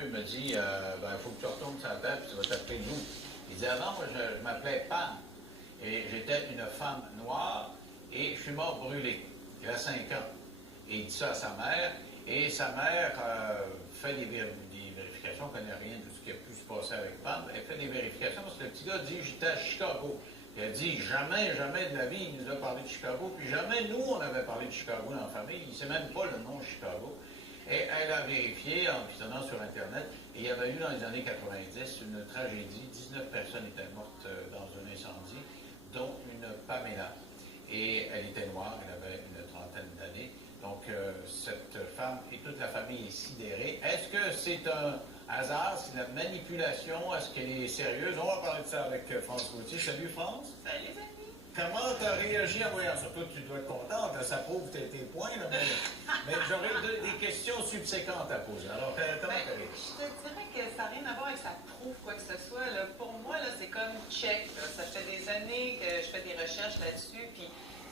Il me dit, il faut que tu retournes sur la table et tu vas t'appeler Lou. Il dit, avant, moi, je m'appelais Pam. Et j'étais une femme noire et je suis mort brûlé. Il a 5 ans. Et il dit ça à sa mère. Et sa mère fait des vérifications, elle ne connaît rien de ce qui a pu se passer avec Pam. Elle fait des vérifications parce que le petit gars dit, j'étais à Chicago. Et elle dit, jamais de la vie, il nous a parlé de Chicago. Puis jamais, nous, on avait parlé de Chicago dans la famille. Il ne sait même pas le nom Chicago. Et elle a vérifié en pitonnant sur Internet. Et il y avait eu dans les années 90 une tragédie. 19 personnes étaient mortes dans un incendie, dont une Pamela. Et elle était noire, elle avait une trentaine d'années. Donc, cette femme et toute la famille est sidérée. Est-ce que c'est un hasard? C'est de la manipulation? Est-ce qu'elle est sérieuse? On va parler de ça avec France Gauthier. Salut, France. Salut, amis. Comment tu as réagi en voyant ça? Toi, tu dois être contente, ça prouve tes points, là, mais j'aurais des questions subséquentes à poser. Alors, comment tu as réagi? Je te dirais que ça n'a rien à voir avec ça prouve quoi que ce soit. Là. Pour moi, là, c'est comme check. Là. Ça fait des années que je fais des recherches là-dessus, puis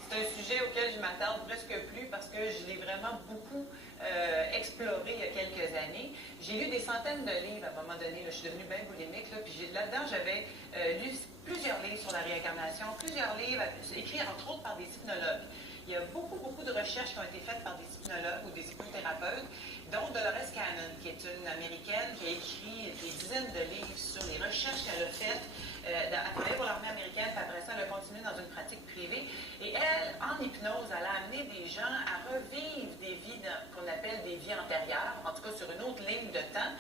c'est un sujet auquel je m'attarde presque plus parce que je l'ai vraiment beaucoup exploré il y a quelques années. J'ai lu des centaines de livres à un moment donné. Là, je suis devenue bien boulimique. Là, puis là-dedans, j'avais lu plusieurs livres sur la réincarnation, plusieurs livres écrits entre autres par des hypnologues. Il y a beaucoup de recherches qui ont été faites par des hypnologues ou des hypnothérapeutes, dont Dolores Cannon, qui est une Américaine qui a écrit des dizaines de livres sur les recherches qu'elle a faites. Elle a travaillé pour l'armée américaine, puis après ça, elle a continué dans une pratique privée. Et elle, en hypnose, elle a amené des gens à revivre des vies qu'on appelle des vies antérieures, en tout cas sur une autre ligne de temps.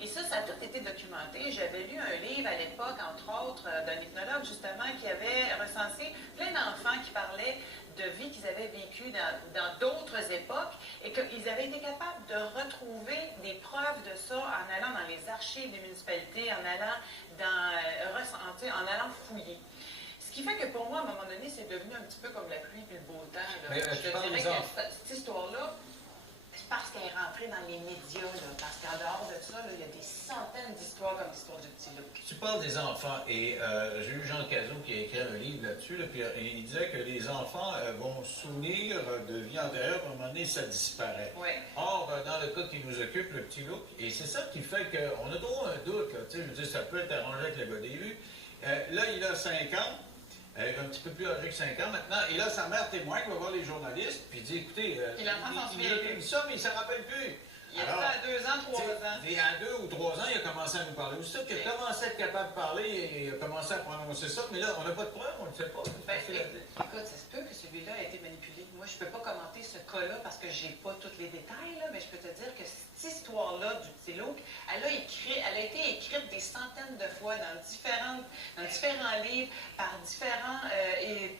Et ça a tout été documenté. J'avais lu un livre à l'époque, entre autres, d'un hypnologue, justement, qui avait recensé plein d'enfants qui parlaient de vies qu'ils avaient vécues dans d'autres époques et qu'ils avaient été capables de retrouver des preuves de ça en allant dans les archives des municipalités, en allant en allant fouiller. Ce qui fait que pour moi, à un moment donné, c'est devenu un petit peu comme la pluie et le beau temps. Là. Mais, je te dirais que cette histoire-là, parce qu'elle est rentrée dans les médias, là, parce qu'en dehors de ça, là, il y a des centaines d'histoires comme l'histoire du petit Luc. Tu parles des enfants, et j'ai eu Jean Cazot qui a écrit un livre là-dessus, là, puis il disait que les enfants vont souvenir de vie antérieure, à un moment donné, ça disparaît. Oui. Or, dans le cas qui nous occupe, le petit Luc, et c'est ça qui fait qu'on a trop un doute, là, je veux dire, ça peut être arrangé avec le gars des rues. Là, il a 5 ans. Un petit peu plus âgé que 5 ans maintenant. Et là, sa mère témoigne, va voir les journalistes, puis dit, écoutez, il a dit ça, mais il ne s'en rappelle plus. Il était à 2 ans, 3 ans. Et à 2 ou 3 ans, il a commencé à nous parler. Aussitôt qu'il a commencé à être capable de parler, et il a commencé à prononcer ça, mais là, on n'a pas de preuves, on ne le sait pas. Écoute, ça se peut que celui-là a été manipulé. Moi, je ne peux pas commenter ce cas-là parce que je n'ai pas tous les détails, là, mais je peux te dire que cette histoire-là du petit Luc, elle a été écrite des centaines de fois dans différents livres par différents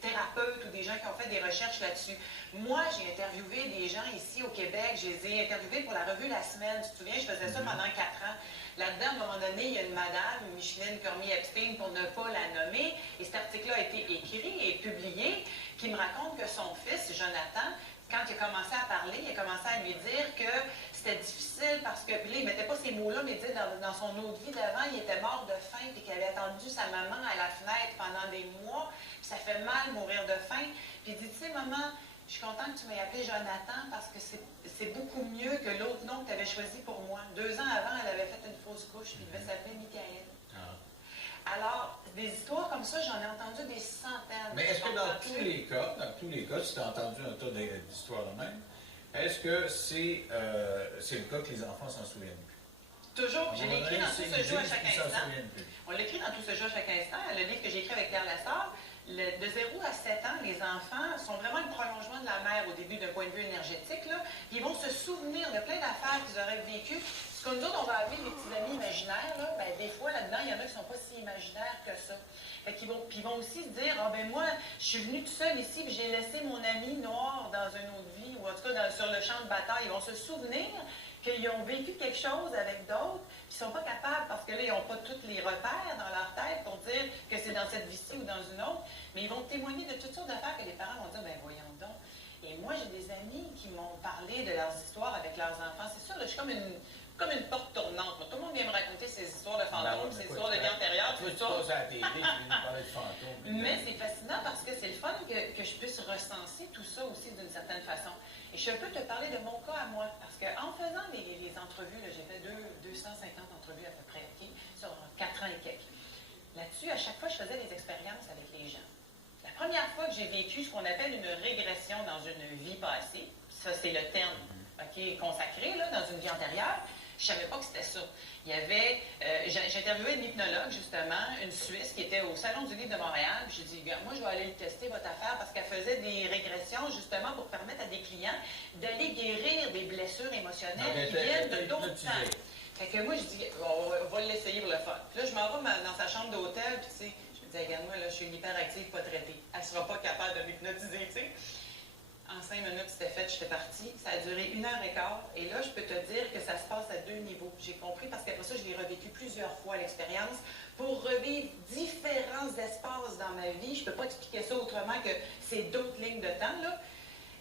thérapeutes ou des gens qui ont fait des recherches là-dessus. Moi, j'ai interviewé des gens ici au Québec, je les ai interviewés pour la revue La Semaine. Tu te souviens, je faisais ça pendant 4 ans. Là-dedans, à un moment donné, il y a une madame, Micheline Cormier-Epstein, pour ne pas la nommer, et cet article-là a été écrit et publié, qui me raconte que son fils, Jonathan, quand il a commencé à parler, il a commencé à lui dire que c'était difficile parce que, puis là, il ne mettait pas ces mots-là, mais il disait dans son autre vie d'avant, il était mort de faim, puis qu'il avait attendu sa maman à la fenêtre pendant des mois, puis ça fait mal mourir de faim. Puis il dit, tu sais, maman, je suis contente que tu m'aies appelé Jonathan parce que c'est beaucoup mieux que l'autre nom que tu avais choisi pour moi. 2 ans avant, elle avait fait une fausse couche, puis il devait s'appeler Michael. Alors, des histoires comme ça, j'en ai entendu des centaines. Mais est-ce que dans tous les cas, si tu as entendu un tas d'histoires de même, est-ce que c'est le cas que les enfants s'en souviennent plus? Toujours. Je l'ai écrit dans Tout se joue à chaque instant. On l'écrit dans Tout se joue à chaque instant. Le livre que j'ai écrit avec Claire Lessard, de 0 à 7 ans, les enfants sont vraiment le prolongement de la mère au début d'un point de vue énergétique. Là. Ils vont se souvenir de plein d'affaires qu'ils auraient vécues. Ce que nous autres, on va appeler les petits amis imaginaires, là, ben, des fois, là-dedans, il y en a qui ne sont pas si imaginaires que ça. Fait qu'ils vont, puis ils vont aussi se dire, ah ben moi, je suis venu tout seul ici, puis j'ai laissé mon ami noir dans une autre vie, ou en tout cas sur le champ de bataille. Ils vont se souvenir qu'ils ont vécu quelque chose avec d'autres, puis ils ne sont pas capables, parce que là, ils n'ont pas tous les repères dans leur tête pour dire que c'est dans cette vie-ci ou dans une autre, mais ils vont témoigner de toutes sortes d'affaires que les parents vont dire, ben voyons donc. Et moi, j'ai des amis qui m'ont parlé de leurs histoires avec leurs enfants. C'est sûr, là, je suis comme une porte tournante. Tout le monde vient me raconter ses histoires de fantômes, ses histoires de vie antérieure. Tu passes à la télé, tu viens nous parler de fantômes. Mais c'est fascinant parce que c'est le fun que je puisse recenser tout ça aussi d'une certaine façon. Et je peux te parler de mon cas à moi. Parce qu'en faisant les entrevues, j'ai fait 250 j'ai vécu ce qu'on appelle une régression dans une vie passée. Ça, c'est le terme consacré là, dans une vie antérieure. Je ne savais pas que c'était ça. Il y avait, j'ai interviewé une hypnologue, justement, une Suisse, qui était au Salon du Livre de Montréal. J'ai dit, moi, je vais aller le tester, votre affaire, parce qu'elle faisait des régressions, justement, pour permettre à des clients d'aller guérir des blessures émotionnelles qui viennent de d'autres temps. Fait que moi, je dis, on va l'essayer pour le fun. Puis là, je m'en vais dans sa chambre d'hôtel, puis tu sais, je me dis, regarde-moi, là, je suis une hyperactive, pas traitée. Elle ne sera pas capable de m'hypnotiser, tu sais. En 5 minutes, c'était fait, j'étais partie. Ça a duré 1h15. Et là, je peux te dire que ça se passe à 2 niveaux. J'ai compris parce qu'après ça, je l'ai revécu plusieurs fois, l'expérience, pour revivre différents espaces dans ma vie. Je ne peux pas expliquer ça autrement que c'est d'autres lignes de temps, là.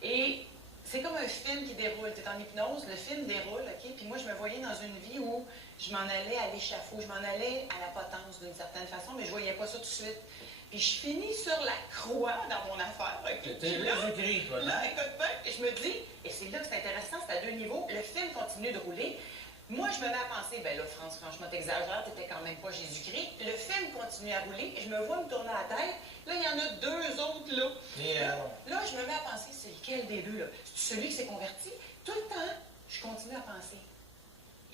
Et c'est comme un film qui déroule. Tu es en hypnose, le film déroule, OK? Puis moi, je me voyais dans une vie où je m'en allais à l'échafaud, je m'en allais à la potence d'une certaine façon, mais je ne voyais pas ça tout de suite. Puis je finis sur la croix dans mon affaire. C'était Jésus-Christ, toi, là, écoute bien, et je me dis, et c'est là que c'est intéressant, c'est à 2 niveaux, le film continue de rouler. Moi, je me mets à penser, ben là, franchement, t'exagères, t'étais quand même pas Jésus-Christ. Le film continue à rouler, et je me vois me tourner la tête. Là, il y en a 2 autres, là. Là, je me mets à penser, c'est lequel des deux, là? C'est celui qui s'est converti? Tout le temps, je continue à penser.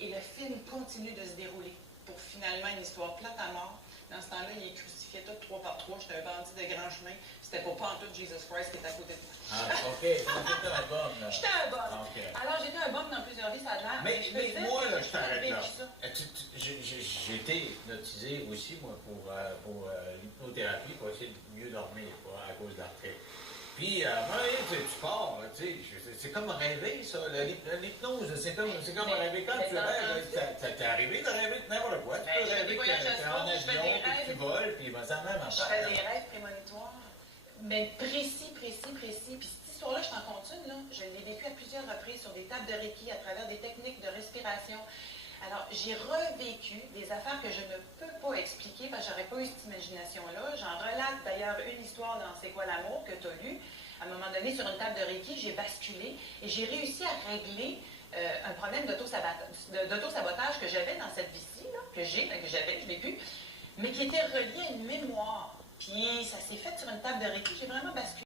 Et le film continue de se dérouler pour finalement une histoire plate à mort. Dans ce temps-là, il est crucifié tout 3 par 3. J'étais un bandit de grand chemin. C'était pas en tout Jesus Christ qui était à côté de moi. Ah, OK. Donc, j'étais un bum, là. J'étais un bum. Okay. Alors, j'étais un bum dans plusieurs vies, ça a l'air. Mais moi, là, je t'arrête là. J'ai été hypnotisé aussi, moi, pour l'hypnothérapie, pour essayer de mieux dormir, à cause de l'arthrite. Puis, tu pars, tu sais, c'est comme rêver, ça. L'hypnose, c'est comme rêver. Quand tu rêves, t'es arrivé de rêver de n'importe quoi. Tu peux rêver que t'es en avion, que tu voles, puis ça même en je fais des rêves prémonitoires, mais précis. Puis cette histoire-là, je t'en compte une, là. Je l'ai vécue à plusieurs reprises sur des tables de Reiki, à travers des techniques de respiration. Alors, j'ai revécu des affaires que je ne peux pas expliquer parce que j'aurais pas eu cette imagination-là. J'en relate d'ailleurs une histoire dans C'est quoi l'amour que tu as lu. À un moment donné, sur une table de Reiki, j'ai basculé et j'ai réussi à régler un problème d'auto-sabotage que j'avais dans cette vie-ci, que j'avais, je l'ai plus, mais qui était relié à une mémoire. Puis ça s'est fait sur une table de Reiki. J'ai vraiment basculé.